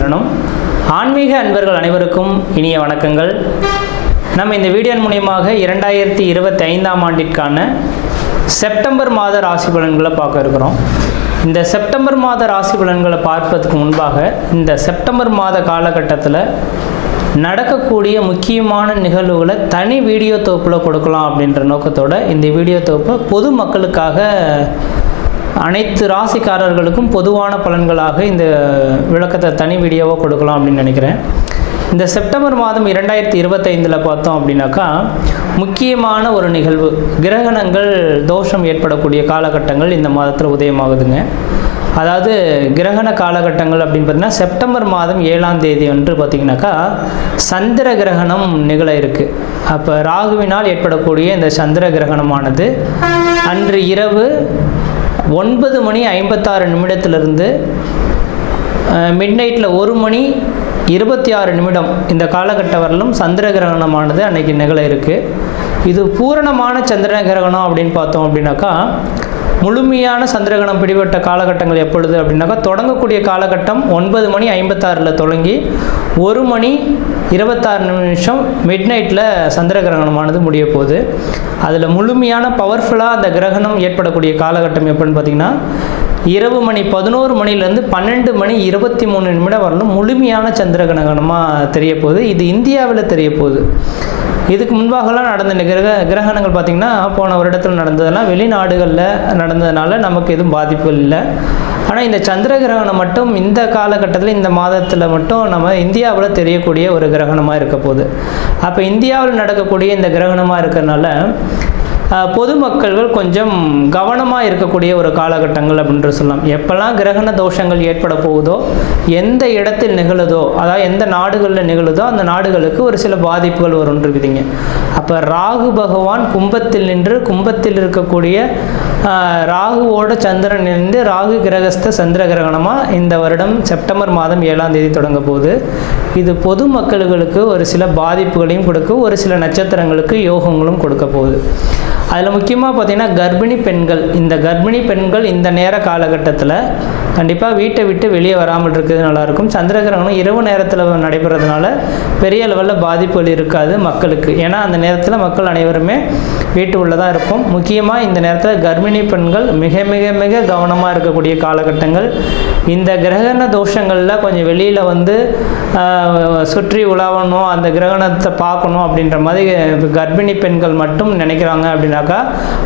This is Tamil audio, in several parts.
சரணம். ஆன்மீக அன்பர்கள் அனைவருக்கும் இனிய வணக்கங்கள். நம்ம இந்த வீடியோ மூலமாக 2025ஆம் ஆண்டிற்கான செப்டம்பர் மாத ராசி பலன்களை பார்க்க இருக்கிறோம். இந்த செப்டம்பர் மாத ராசி பலன்களை பார்ப்பதற்கு முன்பாக இந்த செப்டம்பர் மாத காலகட்டத்தில் நடக்கக்கூடிய முக்கியமான நிகழ்வுகளை தனி வீடியோ தொகுப்பில் கொடுக்கலாம் அப்படின்ற நோக்கத்தோடு இந்த வீடியோ தொகுப்பை பொது மக்களுக்காக அனைத்து ராசிக்காரர்களுக்கும் பொதுவான பலன்களாக இந்த விளக்கத்தை தனி வீடியோவாக கொடுக்கலாம் அப்படின்னு நினைக்கிறேன். இந்த செப்டம்பர் மாதம் 2025 பார்த்தோம் அப்படின்னாக்கா முக்கியமான ஒரு நிகழ்வு, கிரகணங்கள் தோஷம் ஏற்படக்கூடிய காலகட்டங்கள் இந்த மாதத்தில் உதயமாகுதுங்க. அதாவது கிரகண காலகட்டங்கள் அப்படின்னு பார்த்தீங்கன்னா செப்டம்பர் மாதம் 7ஆம் தேதி அன்று பார்த்திங்கனாக்கா சந்திர கிரகணம் நிகழ இருக்குது. அப்போ ராகுவினால் ஏற்படக்கூடிய இந்த சந்திர கிரகணமானது அன்று இரவு 9 மணி 56 நிமிடத்திலிருந்து மிட்நைட்டில் 1 மணி 26 நிமிடம் இந்த காலகட்ட வரலும் சந்திர கிரகணமானது அன்றைக்கி நிகழ இருக்குது. இது பூரணமான சந்திர கிரகணம் அப்படின்னு பார்த்தோம் அப்படின்னாக்கா முழுமையான சந்திரகிரகணம் பிடிபட்ட காலகட்டங்கள் எப்பொழுது அப்படின்னாக்கா தொடங்கக்கூடிய காலகட்டம் 9 மணி 56 தொடங்கி 1 மணி 26 நிமிஷம் மிட்நைட்டில் சந்திர கிரகணமானது முடிய போகுது. அதில் முழுமையான பவர்ஃபுல்லாக அந்த கிரகணம் ஏற்படக்கூடிய காலகட்டம் எப்படின்னு பார்த்திங்கன்னா இரவு மணி 11 மணிலேருந்து 12 மணி 23 நிமிடம் வரலும் முழுமையான சந்திர கிரகணமாக தெரிய போகுது. இது இந்தியாவில் தெரிய போகுது. இதுக்கு முன்பாகலாம் நடந்த கிரகணங்கள் பார்த்திங்கன்னா போன வருடத்தில் நடந்ததெல்லாம் வெளிநாடுகளில் நடந்ததுனால நமக்கு எதுவும் பாதிப்புகள் இல்லை. ஆனால் இந்த சந்திர கிரகணம் மட்டும் இந்த காலகட்டத்தில் இந்த மாதத்தில் மட்டும் நம்ம இந்தியாவில் தெரியக்கூடிய ஒரு கிரகணமாக இருக்க போகுது. அப்போ இந்தியாவில் நடக்கக்கூடிய இந்த கிரகணமாக இருக்கிறதுனால பொதுமக்கள்கள் கொஞ்சம் கவனமாக இருக்கக்கூடிய ஒரு காலகட்டங்கள் அப்படின்ற சொல்லலாம். எப்போல்லாம் கிரகண தோஷங்கள் ஏற்பட போகுதோ, எந்த இடத்தில் நிகழுதோ, அதாவது எந்த நாடுகளில் நிகழுதோ அந்த நாடுகளுக்கு ஒரு சில பாதிப்புகள் வரும்னு இருக்குதுங்க. அப்போ ராகு பகவான் கும்பத்தில் நின்று கும்பத்தில் இருக்கக்கூடிய ராகுவோட சந்திரன் இருந்து ராகு கிரகஸ்த சந்திர கிரகணமாக இந்த வருடம் செப்டம்பர் மாதம் 7ஆம் தேதி தொடங்க போகுது. இது பொதுமக்களுக்கு ஒரு சில பாதிப்புகளையும் கொடுக்கும், ஒரு சில நட்சத்திரங்களுக்கு யோகங்களும் கொடுக்க போகுது. அதில் முக்கியமாக பார்த்திங்கன்னா கர்ப்பிணி பெண்கள், இந்த கர்ப்பிணி பெண்கள் இந்த நேர காலகட்டத்தில் கண்டிப்பாக வீட்டை விட்டு வெளியே வராமல் இருக்கிறது நல்லாயிருக்கும். சந்திர கிரகணம் இரவு நேரத்தில் நடைபெறதுனால பெரிய லெவலில் பாதிப்புகள் இருக்காது மக்களுக்கு. ஏன்னா அந்த நேரத்தில் மக்கள் அனைவருமே வீட்டு உள்ளதாக இருக்கும். முக்கியமாக இந்த நேரத்தில் கர்ப்பிணி பெண்கள் மிக மிக மிக கவனமாக இருக்கக்கூடிய காலகட்டங்கள். இந்த கிரகண தோஷங்களில் கொஞ்சம் வெளியில் வந்து சுற்றி உலாவணும், அந்த கிரகணத்தை பார்க்கணும் அப்படின்ற மாதிரி கர்ப்பிணி பெண்கள் மட்டும் நினைக்கிறாங்க அப்படின்னாக்கா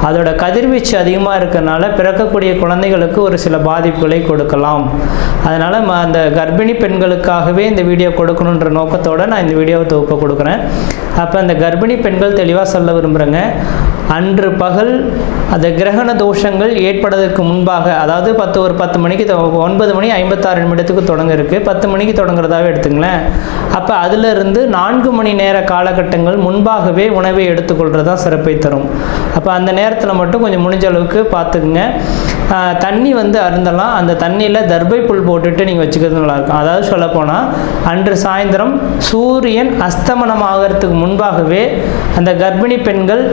அதோட கதிர்வீச்சு அதிகமாக இருக்கிறதுனால பிறக்கக்கூடிய குழந்தைகளுக்கு ஒரு சில பாதிப்புகளை கொடுக்கலாம். அதனால் அந்த கர்ப்பிணி பெண்களுக்காகவே இந்த வீடியோ கொடுக்கணுன்ற நோக்கத்தோடு நான் இந்த வீடியோவை தொகுப்பை கொடுக்குறேன். அப்போ அந்த கர்ப்பிணி பெண்கள் தெளிவாக சொல்ல விரும்புகிறேங்க, அன்று பகல் அந்த கிரகண தோஷங்கள் ஏற்படுவதற்கு முன்பாக, அதாவது 10 மணிக்கு 9 மணி 56 நிமிடத்துக்கு தொடங்க இருக்குது, 10 மணிக்கு தொடங்குறதாவே எடுத்துங்களேன். அப்போ அதிலிருந்து 4 மணி நேர காலகட்டங்கள் முன்பாகவே உணவை எடுத்துக்கொள்கிறதா சிறப்பை தரும். அப்போ அந்த நேரத்தில் மட்டும் கொஞ்சம் முடிஞ்ச அளவுக்கு பார்த்துக்குங்க. தண்ணி வந்து அருந்தலாம், அந்த தண்ணியில் தர்பை புல் போட்டுட்டு நீங்கள் வச்சுக்கிறது நல்லாயிருக்கும். அதாவது சொல்லப்போனால் அன்று சாயந்தரம் சூரியன் அஸ்தமனம் ஆகிறதுக்கு முன்பாகவே அந்த கர்ப்பிணி பெண்கள்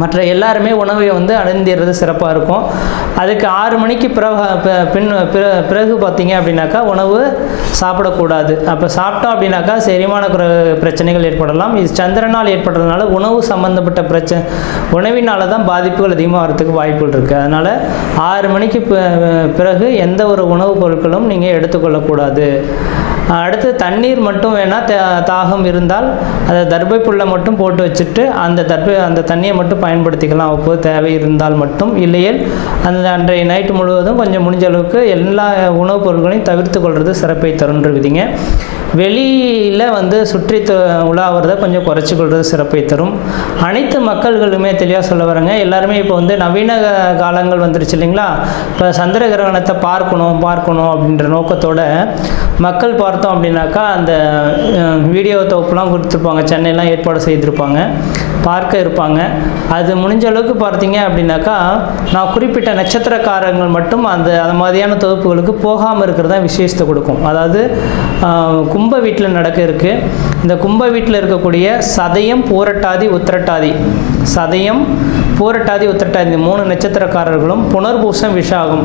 மற்ற எல்லாருமே உணவை வந்து அருந்திடுறது சிறப்பாக இருக்கும். அதுக்கு 6 மணிக்கு பிறகு பார்த்தீங்க அப்படின்னாக்கா உணவு சாப்பிடக்கூடாது. அப்போ சாப்பிட்டோம் அப்படின்னாக்கா செரிமான பிரச்சனைகள் ஏற்படலாம். இது சந்திரனால் ஏற்படுறதுனால உணவு சம்மந்தப்பட்ட உணவினால தான் பாதிப்புகள் அதிகமாக வரதுக்கு வாய்ப்புகள் இருக்குது. அதனால் 6 மணிக்கு பிறகு எந்த ஒரு உணவுப் பொருட்களும் நீங்கள் எடுத்துக்கொள்ளக்கூடாது. அடுத்து தண்ணீர் மட்டும் வேணால் தாகம் இருந்தால் அதை தர்பை புல்லை மட்டும் போட்டு வச்சுட்டு அந்த தண்ணியை மட்டும் பயன்படுத்திக்கலாம் அப்போது தேவை இருந்தால் மட்டும். இல்லையேல் அந்த அன்றைய நைட்டு முழுவதும் கொஞ்சம் முடிஞ்ச அளவுக்கு எல்லா உணவுப் பொருட்களையும் தவிர்த்து கொள்வது சிறப்பை தருன்ற விதிங்க. வெளியில் வந்து சுற்றி உலாவறதை கொஞ்சம் குறைச்சி கொள்வது சிறப்பை தரும். அனைத்து மக்கள்களுமே தெளிவாக சொல்ல வரேங்க. எல்லாருமே இப்போ வந்து நவீன காலங்கள் வந்துருச்சு இல்லைங்களா. இப்போ சந்திர கிரகணத்தை பார்க்கணும் அப்படின்ற நோக்கத்தோட மக்கள் பார்த்தோம் அப்படின்னாக்கா அந்த வீடியோ தொகுப்புலாம் கொடுத்துருப்பாங்க, சென்னையெல்லாம் ஏற்பாடு செய்திருப்பாங்க, பார்க்க இருப்பாங்க. அது முடிஞ்ச அளவுக்கு பார்த்தீங்க அப்படின்னாக்கா நான் குறிப்பிட்ட நட்சத்திரக்காரங்கள் மட்டும் அந்த மாதிரியான தொகுப்புகளுக்கு போகாமல் இருக்கிறது தான் விசேஷத்தை கொடுக்கும். அதாவது கும்ப வீட்டில் நடக்க இருக்குது. இந்த கும்ப வீட்டில் இருக்கக்கூடிய சதயம், பூரட்டாதி, உத்திரட்டாதி சதயம், பூரட்டாதி, உத்திரட்டாதி இந்த 3 நட்சத்திரக்காரர்களும், புனர்பூசம், விஷாகம்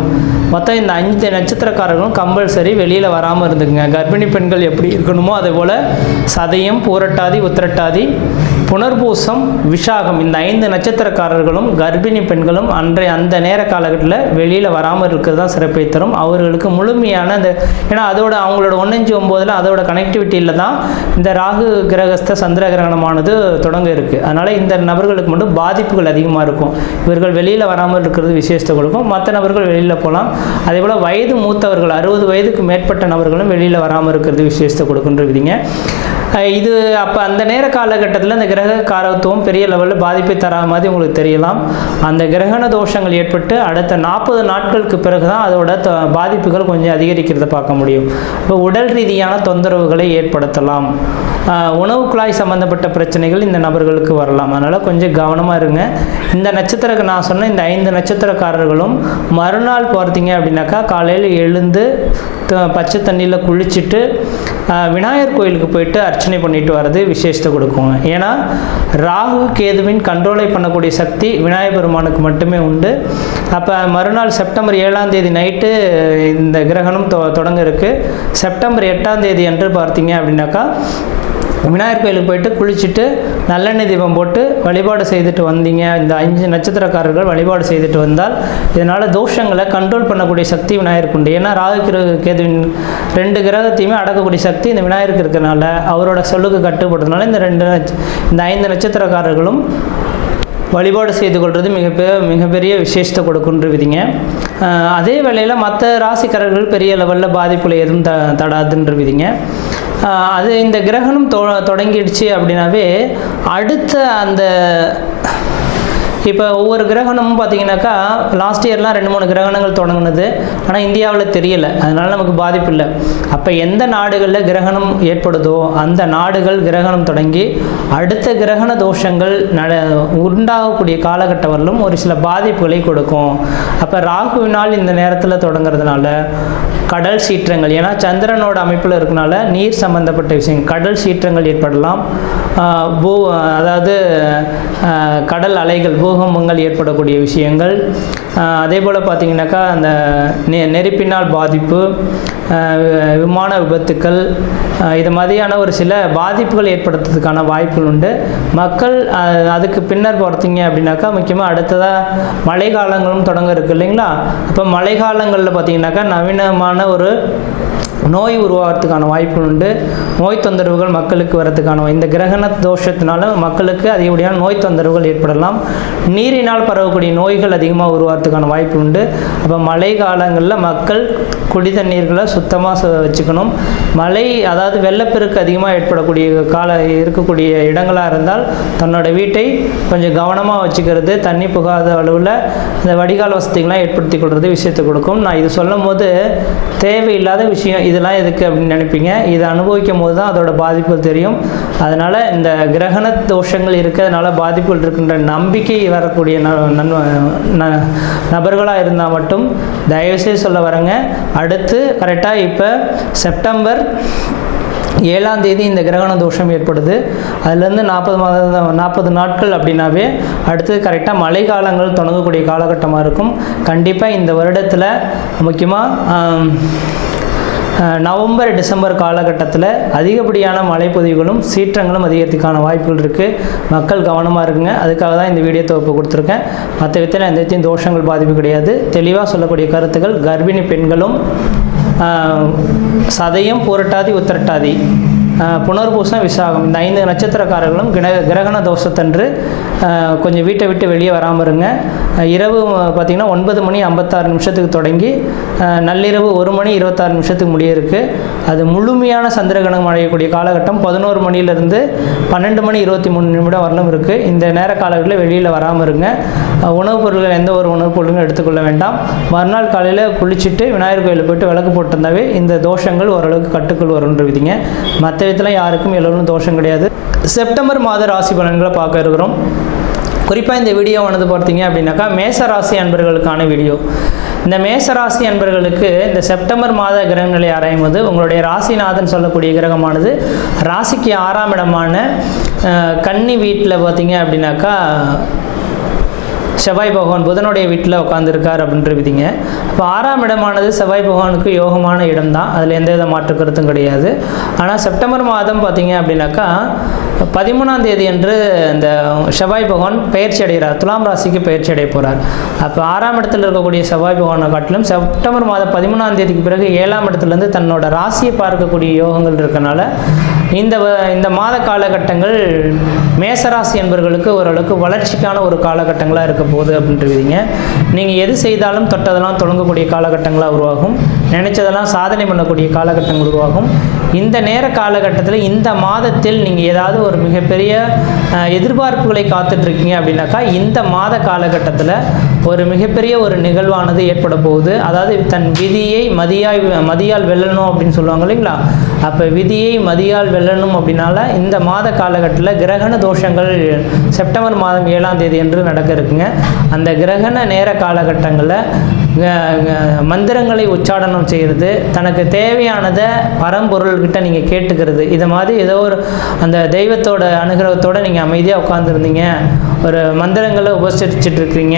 மொத்தம் இந்த 5 நட்சத்திரக்காரர்களும் கம்பல்சரி வெளியில் வராமல் இருந்துக்குங்க. கர்ப்பிணி பெண்கள் எப்படி இருக்கணுமோ அதே போல் சதயம், பூரட்டாதி, உத்திரட்டாதி, புனர்பூசம், விஷாகம் இந்த 5 நட்சத்திரக்காரர்களும் கர்ப்பிணி பெண்களும் அந்த நேர காலகட்டத்தில் வெளியில் வராமல் இருக்கிறது தான் சிறப்பை தரும். அவர்களுக்கு முழுமையான அந்த ஏன்னா அதோட அவங்களோட 1-5-9 அதோட கனெக்டிவிட்டியில் தான் இந்த ராகு கிரகஸ்த சந்திர கிரகணமானது தொடங்க இருக்குது. அதனால் இந்த நபர்களுக்கு மட்டும் பாதிப்புகள் அதிகமாக இருக்கும். இவர்கள் வெளியில் வராமல் இருக்கிறது விசேஷத்தை கொடுக்கும். மற்ற நபர்கள் வெளியில் போகலாம். அதே போல் வயது மூத்தவர்கள் 60 வயதுக்கு மேற்பட்ட நபர்களும் வெளியில் வராமல் இருக்கிறது விசேஷத்தை கொடுக்குன்றீங்க. இது அப்போ அந்த நேர காலகட்டத்தில் அந்த கிரக காரத்துவம் பெரிய லெவலில் பாதிப்பை தராத மாதிரி உங்களுக்கு தெரியலாம். அந்த கிரகண தோஷங்கள் ஏற்பட்டு அடுத்த 40 நாட்களுக்கு பிறகு தான் அதோட பாதிப்புகள் கொஞ்சம் அதிகரிக்கிறத பார்க்க முடியும். இப்போ உடல் ரீதியான தொந்தரவுகளை ஏற்படுத்தலாம். உணவு குழாய் சம்மந்தப்பட்ட பிரச்சனைகள் இந்த நபர்களுக்கு வரலாம். அதனால் கொஞ்சம் கவனமாக இருங்க. இந்த நட்சத்திர நான் சொன்ன இந்த 5 நட்சத்திரக்காரர்களும் மறுநாள் பார்த்தீங்க அப்படின்னாக்கா காலையில் எழுந்து பச்சை தண்ணியில் குளிச்சுட்டு விநாயகர் கோயிலுக்கு போயிட்டு அர்ச்சனை பண்ணிட்டு வர்றது விசேஷத்தை கொடுக்குங்க. ஏன்னா ராகு கேதுவின் கண்ட்ரோலை பண்ணக்கூடிய சக்தி விநாயகர் பெருமானுக்கு மட்டுமே உண்டு. அப்போ மறுநாள் செப்டம்பர் 7ஆம் தேதி நைட்டு இந்த கிரகணம் தொடங்க இருக்குது. செப்டம்பர் 8ஆம் தேதி அன்று பார்த்தீங்க அப்படின்னாக்கா விநாயகர் கோயிலுக்கு போயிட்டு குளிச்சுட்டு நல்லெண்ணெய் தீபம் போட்டு வழிபாடு செய்துட்டு வந்தீங்க. இந்த 5 நட்சத்திரக்காரர்கள் வழிபாடு செய்துட்டு வந்தால் இதனால் தோஷங்களை கண்ட்ரோல் பண்ணக்கூடிய சக்தி விநாயகருக்கு உண்டு. ஏன்னா ராகு கேதுவின் 2 கிரகத்தையுமே அடக்கக்கூடிய சக்தி இந்த விநாயகருக்கு இருக்கிறனால அவரோட சொல்லுக்கு கட்டுப்படுறதுனால இந்த 5 நட்சத்திரக்காரர்களும் வழிபாடு செய்து கொள்வது மிகப்பெரிய விசேஷத்தை கொடுக்குன்றவிதிங்க. அதே வேளையில் மற்ற ராசிக்காரர்கள் பெரிய லெவலில் பாதிப்புல எதுவும் தடாதுன்றவிதிங்க. அது இந்த கிரகணம் தொடங்கிடுச்சு அப்படின்னாவே அடுத்த அந்த இப்போ ஒவ்வொரு கிரகணமும் பார்த்தீங்கன்னாக்கா லாஸ்ட் இயர்லாம் 2-3 கிரகணங்கள் தொடங்கினது. ஆனால் இந்தியாவில் தெரியலை, அதனால் நமக்கு பாதிப்பு இல்லை. அப்போ எந்த நாடுகளில் கிரகணம் ஏற்படுதோ அந்த நாடுகள் கிரகணம் தொடங்கி அடுத்த கிரகண தோஷங்கள் உண்டாகக்கூடிய காலகட்டம் வரலும் ஒரு சில பாதிப்புகளை கொடுக்கும். அப்போ ராகுவினால் இந்த நேரத்தில் தொடங்கிறதுனால கடல் சீற்றங்கள், ஏன்னா சந்திரனோட அமைப்பில் இருக்கனால நீர் சம்பந்தப்பட்ட விஷயங்கள் கடல் சீற்றங்கள் ஏற்படலாம். அதாவது கடல் அலைகள் பூகம்பங்கள் ஏற்படக்கூடிய விஷயங்கள். அதே போல் பார்த்திங்கனாக்கா அந்த நெருப்பினால் பாதிப்பு, விமான விபத்துக்கள், இது மாதிரியான ஒரு சில பாதிப்புகள் ஏற்படுத்துறதுக்கான வாய்ப்புகள் உண்டு. மக்கள் அதுக்கு பின்னர் பார்த்தீங்க அப்படின்னாக்கா முக்கியமாக அடுத்ததாக மழை காலங்களும் தொடங்க இருக்குது இல்லைங்களா. அப்போ மழை காலங்களில் பார்த்திங்கனாக்கா நவீனமான ஒரு நோய் உருவாகிறதுக்கான வாய்ப்புகள் உண்டு. நோய் தொந்தரவுகள் மக்களுக்கு வரதுக்கான இந்த கிரகண தோஷத்தினால மக்களுக்கு அதிகப்படியான நோய் தொந்தரவுகள் ஏற்படலாம். நீரினால் பரவக்கூடிய நோய்கள் அதிகமாக உருவாகிறதுக்கான வாய்ப்பு உண்டு. அப்போ மழை காலங்களில் மக்கள் குடி தண்ணீர்களை சுத்தமாக வச்சுக்கணும். மழை அதாவது வெள்ளப்பெருக்கு அதிகமாக ஏற்படக்கூடிய இருக்கக்கூடிய இடங்களாக இருந்தால் தன்னோட வீட்டை கொஞ்சம் கவனமாக வச்சுக்கிறது, தண்ணி புகாத அளவில் இந்த வடிகால் வசதிகள்லாம் ஏற்படுத்தி கொள்வது விஷயத்தை கொடுக்கும். நான் இது சொல்லும் போது தேவையில்லாத விஷயம் இதெல்லாம் எதுக்கு அப்படின்னு நினைப்பீங்க. இதை அனுபவிக்கும் போது தான் அதோட பாதிப்புகள் தெரியும். அதனால் இந்த கிரகண தோஷங்கள் இருக்கிறதுனால பாதிப்புகள் இருக்கின்ற நம்பிக்கை வரக்கூடிய நபர்களாக இருந்தால் மட்டும் தயவுசெய்து சொல்ல வரேங்க. அடுத்து கரெக்டாக இப்போ செப்டம்பர் 7ஆம் தேதி இந்த கிரகண தோஷம் ஏற்படுது. அதுலேருந்து 40 நாட்கள் அப்படின்னாவே அடுத்து கரெக்டாக மழை காலங்கள் தொடங்கக்கூடிய காலகட்டமாக இருக்கும். கண்டிப்பாக இந்த வருடத்தில் முக்கியமாக நவம்பர் டிசம்பர் காலகட்டத்தில் அதிகப்படியான மழைப்பொழிவுகளும் சீற்றங்களும் அதிகரிக்கிறதுக்கான வாய்ப்புகள் இருக்குது. மக்கள் கவனமாக இருக்குங்க. அதுக்காக தான் இந்த வீடியோ தொகுப்பு கொடுத்துருக்கேன். மற்ற விதத்தில் எந்த தோஷங்கள் பாதிப்பு கிடையாது. தெளிவாக சொல்லக்கூடிய கருத்துக்கள் கர்ப்பிணி பெண்களும் சதயம், பூரட்டாதி, உத்திரட்டாதி, புனர்பூசம், விசாகம் இந்த 5 நட்சத்திரக்காரர்களும் கிரகண தோஷத்தன்று கொஞ்சம் வீட்டை விட்டு வெளியே வராமல் இருங்க. இரவு பார்த்திங்கன்னா 9:56 தொடங்கி நள்ளிரவு 1:26 முடிய இருக்குது. அது முழுமையான சந்திரகிரகணம் அடையக்கூடிய காலகட்டம் 11 மணியிலிருந்து 12:23 வரலும் இருக்குது. இந்த நேர காலங்களில் வெளியில் வராமல் இருங்க. உணவுப் பொருட்கள் எந்த ஒரு உணவுப் பொருட்களும் எடுத்துக்கொள்ள வேண்டாம். மறுநாள் காலையில் குளிச்சுட்டு விநாயகர் கோயிலில் போய்ட்டு விளக்கு போட்டிருந்தாவே இந்த தோஷங்கள் ஓரளவுக்கு கட்டுக்குள் வரும்ன்ற விதிங்க. மற்ற விதத்தில் யாருக்கும் எல்லோரும் தோஷம் கிடையாது. செப்டம்பர் மாத ராசி பலன்களை பார்க்க இருக்கிறோம். குறிப்பாக இந்த வீடியோவானது பார்த்தீங்க அப்படின்னாக்கா மேசராசி அன்பர்களுக்கான வீடியோ. இந்த மேசராசி அன்பர்களுக்கு இந்த செப்டம்பர் மாத கிரகங்களை ஆராயும் போது உங்களுடைய ராசிநாதன் சொல்லக்கூடிய கிரகமானது ராசிக்கு 6ஆம் இடமான கன்னி வீட்டில் பார்த்தீங்க அப்படின்னாக்கா செவ்வாய் பகவான் புதனுடைய வீட்டில் உட்காந்துருக்கார் அப்படின்ற விதிங்க. இப்போ 6ஆம் இடமானது செவ்வாய் பகவானுக்கு யோகமான இடம் தான், அதில் எந்தவித மாற்று கருத்தும் கிடையாது. ஆனால் செப்டம்பர் மாதம் பார்த்தீங்க அப்படின்னாக்கா 13ஆம் தேதி அன்று இந்த செவ்வாய் பகவான் பயிற்சி அடைகிறார், துலாம் ராசிக்கு பயிற்சி அடைய போகிறார். அப்போ 6ஆம் இடத்துல இருக்கக்கூடிய செவ்வாய் பகவானை காட்டிலும் செப்டம்பர் மாதம் 13ஆம் தேதிக்கு பிறகு 7ஆம் இடத்துலேருந்து தன்னோட ராசியை பார்க்கக்கூடிய யோகங்கள் இருக்கனால இந்த மாத காலகட்டங்கள் மேசராசி என்பவர்களுக்கு ஓரளவுக்கு வளர்ச்சிக்கான ஒரு காலகட்டங்களாக இருக்க போகுது அப்படின்ற விதிங்க. நீங்கள் எது செய்தாலும் தொட்டதெல்லாம் தொடங்கக்கூடிய காலகட்டங்களாக உருவாகும், நினைச்சதெல்லாம் சாதனை பண்ணக்கூடிய காலகட்டங்கள் உருவாகும். இந்த நேர காலகட்டத்தில் இந்த மாதத்தில் நீங்கள் ஏதாவது ஒரு மிகப்பெரிய எதிர்பார்ப்புகளை காத்துட்ருக்கீங்க அப்படின்னாக்கா இந்த மாத காலகட்டத்தில் ஒரு மிகப்பெரிய ஒரு நிகழ்வானது ஏற்பட போகுது. அதாவது தன் விதியை மதியால் வெல்லணும் அப்படின்னு சொல்லுவாங்க இல்லைங்களா? அப்போ விதியை மதியால் வெல்லணும் அப்படின்னால இந்த மாத காலகட்டத்தில் கிரகண தோஷங்கள் செப்டம்பர் மாதம் 7ஆம் தேதி என்று நடக்க இருக்குங்க. அந்த கிரகண நேர காலகட்டங்களில் மந்திரங்களை உச்சாடனம் செய்கிறது, தனக்கு தேவையானதை பரம்பொருள்கிட்ட நீங்கள் கேட்டுக்கிறது, இதை மாதிரி ஏதோ ஒரு அந்த தெய்வத்தோட அனுகிரகத்தோடு நீங்கள் அமைதியாக உட்காந்துருந்தீங்க, ஒரு மந்திரங்களை உபசரிச்சுட்டு இருக்கிறீங்க,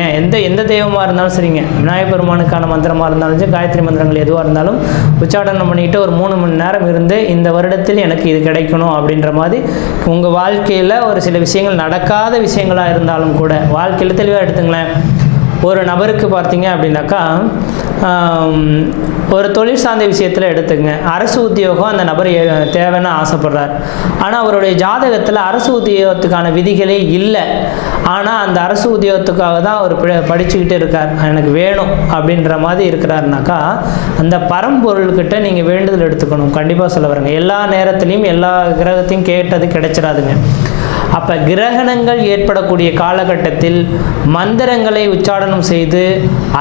எந்த தெய்வமாக இருந்தாலும் சரிங்க, விநாயகர் பெருமானுக்கான மந்திரமாக இருந்தாலும் சரி, காயத்ரி மந்திரங்கள் எதுவாக இருந்தாலும் உச்சாடனம் பண்ணிட்டு ஒரு 3 மணி நேரம் இருந்து இந்த வருடத்தில் எனக்கு இது கிடைக்கணும் அப்படின்ற மாதிரி உங்கள் வாழ்க்கையில் ஒரு சில விஷயங்கள் நடக்காத விஷயங்களாக இருந்தாலும் கூட வாழ்க்கையில் தெளிவாக எடுத்துங்களேன். ஒரு நபருக்கு பார்த்தீங்க அப்படின்னாக்கா ஒரு தொழில் சார்ந்த விஷயத்தில் எடுத்துங்க, அரசு உத்தியோகம் அந்த நபர் தேவைன்னு ஆசைப்படுறார். ஆனால் அவருடைய ஜாதகத்தில் அரசு உத்தியோகத்துக்கான விதிகளே இல்லை. ஆனால் அந்த அரசு உத்தியோகத்துக்காக தான் அவர் படிச்சுக்கிட்டு இருக்கார், எனக்கு வேணும் அப்படின்ற மாதிரி இருக்கிறாருனாக்கா அந்த பரம்பொருள்கிட்ட நீங்கள் வேண்டுதல் எடுத்துக்கணும். கண்டிப்பாக சொல்ல வரேங்க, எல்லா நேரத்துலையும் எல்லா கிரகத்தையும் கேட்டது கிடைச்சிடாதுங்க. அப்போ கிரகணங்கள் ஏற்படக்கூடிய காலகட்டத்தில் மந்திரங்களை உச்சாடனம் செய்து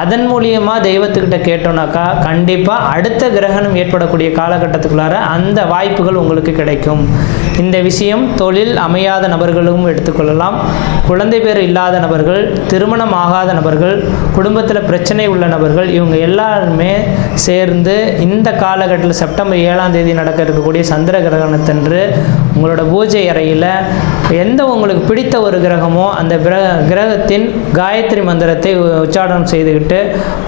அதன் மூலியமாக தெய்வத்துக்கிட்ட கேட்டோம்னாக்கா கண்டிப்பாக அடுத்த கிரகணம் ஏற்படக்கூடிய காலகட்டத்துக்குள்ளார அந்த வாய்ப்புகள் உங்களுக்கு கிடைக்கும். இந்த விஷயம் தொழில் அமையாத நபர்களும் எடுத்துக்கொள்ளலாம், குழந்தை பேர் இல்லாத நபர்கள், திருமணம் ஆகாத நபர்கள், குடும்பத்தில் பிரச்சனை உள்ள நபர்கள், இவங்க எல்லாருமே சேர்ந்து இந்த காலகட்டத்தில் செப்டம்பர் 7ஆம் தேதி நடக்க இருக்கக்கூடிய சந்திர கிரகணத்தன்று உங்களோட பூஜை அறையில் எந்த உங்களுக்கு பிடித்த ஒரு கிரகமோ அந்த கிரகத்தின் காயத்ரி மந்திரத்தை உச்சாடனம் செய்துக்கிட்டு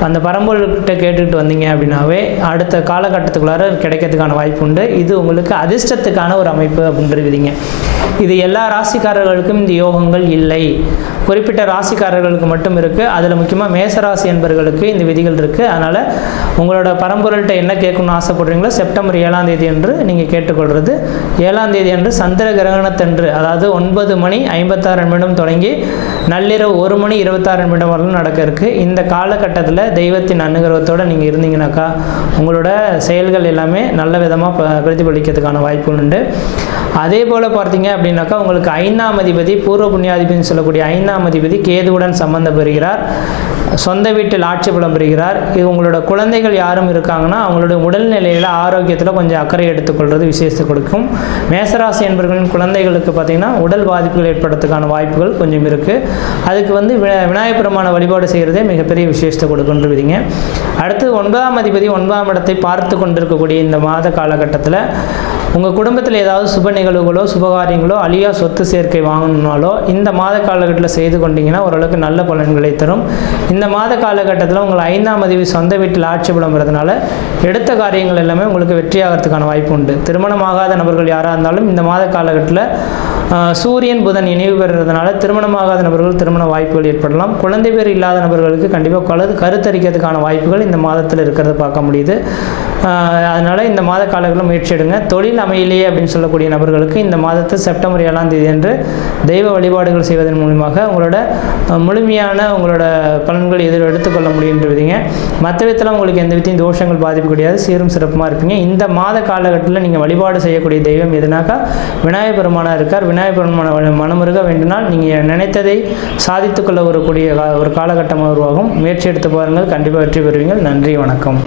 அந்த பரம்பொருள்கிட்ட கேட்டுக்கிட்டு வந்தீங்க அப்படின்னாவே அடுத்த காலகட்டத்துக்குள்ளார கிடைக்கிறதுக்கான வாய்ப்பு உண்டு. இது உங்களுக்கு அதிர்ஷ்டத்துக்கான ஒரு அமைப்பு அப்படின்றீங்க. இது எல்லா ராசிக்காரர்களுக்கும் இந்த யோகங்கள் இல்லை, குறிப்பிட்ட ராசிக்காரர்களுக்கு மட்டும் இருக்குது. அதில் முக்கியமாக மேசராசி என்பவர்களுக்கு இந்த விதிகள் இருக்குது. அதனால் உங்களோட பரம்பொருள்கிட்ட என்ன கேட்கணும்னு ஆசைப்படுறீங்களோ செப்டம்பர் 7ஆம் தேதி அன்று நீங்கள் கேட்டுக்கொள்வது. 7ஆம் தேதி அன்று சந்திர கிரகணத்தன்று, அதாவது 9:56 தொடங்கி நள்ளிரவு 1:26 வரலும் நடக்க இருக்குது. இந்த காலகட்டத்தில் தெய்வத்தின் அனுகிரகத்தோடு நீங்கள் இருந்தீங்கன்னாக்கா உங்களோட செயல்கள் எல்லாமே நல்ல விதமாக பிரதிபலிக்கிறதுக்கான வாய்ப்புகள் உண்டு. அதே போல் பார்த்தீங்க அப்படின்னாக்கா உங்களுக்கு 5ஆம் அதிபதி பூர்வ புண்ணியாதிபதினு சொல்லக்கூடிய 5ஆம் அதிபதி கேதுவுடன் சம்பந்தம் பெறுகிறார், சொந்த வீட்டில் ஆட்சி பலம் பெறுகிறார். இது உங்களோட குழந்தைகள் யாரும் இருக்காங்கன்னா அவங்களுடைய உடல்நிலையில் ஆரோக்கியத்தில் கொஞ்சம் அக்கறை எடுத்துக்கொள்வது விசேஷத்தை கொடுக்கும். மேசராசி என்பவர்களின் குழந்தைகளுக்கு பார்த்திங்கன்னா உடல் பாதிப்புகள் ஏற்படுறதுக்கான வாய்ப்புகள் கொஞ்சம் இருக்குது. அதுக்கு விநாயகர் பெருமான வழிபாடு செய்கிறதே மிகப்பெரிய விசேஷத்தை கொடுக்குன்றீங்க. அடுத்து 9ஆம் அதிபதி 9ஆம் இடத்தை பார்த்து கொண்டிருக்கக்கூடிய இந்த மாத காலகட்டத்தில் உங்கள் குடும்பத்தில் ஏதாவது சுப நிகழ்வுகளோ சுபகாரியங்களோ அழியா சொத்து சேர்க்கை வாங்கணுனாலோ இந்த மாத காலகட்டத்தில் செய்து கொண்டீங்கன்னா ஓரளவுக்கு நல்ல பலன்களை தரும். இந்த மாத காலகட்டத்தில் உங்கள் 5ஆம் அதிபதி சொந்த வீட்டில் ஆட்சி பலம்ங்கிறதுனால எடுத்த காரியங்கள் எல்லாமே உங்களுக்கு வெற்றியாகிறதுக்கான வாய்ப்பு உண்டு. திருமணமாகாத நபர்கள் யாராக இருந்தாலும் இந்த மாத காலகட்டத்தில் சூரியன் புதன் இணைவு பெறுறதுனால திருமணமாகாத நபர்கள் திருமண வாய்ப்புகள் ஏற்படலாம். குழந்தை பேர் இல்லாத நபர்களுக்கு கண்டிப்பாக கருத்தரிக்கிறதுக்கான வாய்ப்புகள் இந்த மாதத்தில் இருக்கிறத பார்க்க முடியுது. அதனால் இந்த மாத காலங்களில் முயற்சி எடுங்க. தொழில் அமையிலேயே அப்படின்னு சொல்லக்கூடிய நபர்களுக்கு இந்த மாதத்தில் செப்டம்பர் 7ஆம் தேதி அன்று தெய்வ வழிபாடுகள் செய்வதன் மூலமாக உங்களோட முழுமையான உங்களோட பலன்கள் எடுத்துக்கொள்ள முடியுன்றீங்க. மற்ற விதத்தில் உங்களுக்கு எந்த விதத்தையும் தோஷங்கள் பாதிப்பு கிடையாது, சீரும் சிறப்புமாக இருப்பீங்க. இந்த மாத காலகட்டத்தில் நீங்கள் வழிபாடு செய்யக்கூடிய தெய்வம் எதுனாக்கா விநாயகர் பெருமானாக இருக்கார். விநாயகர் பெருமான மனமுருக வேண்டினால் நீங்கள் நினைத்ததை சாதித்துக்கொள்ள ஒரு காலகட்டமாக உருவாகும். முயற்சி எடுத்து பாருங்கள், கண்டிப்பாக வெற்றி பெறுவீங்கள். நன்றி, வணக்கம்.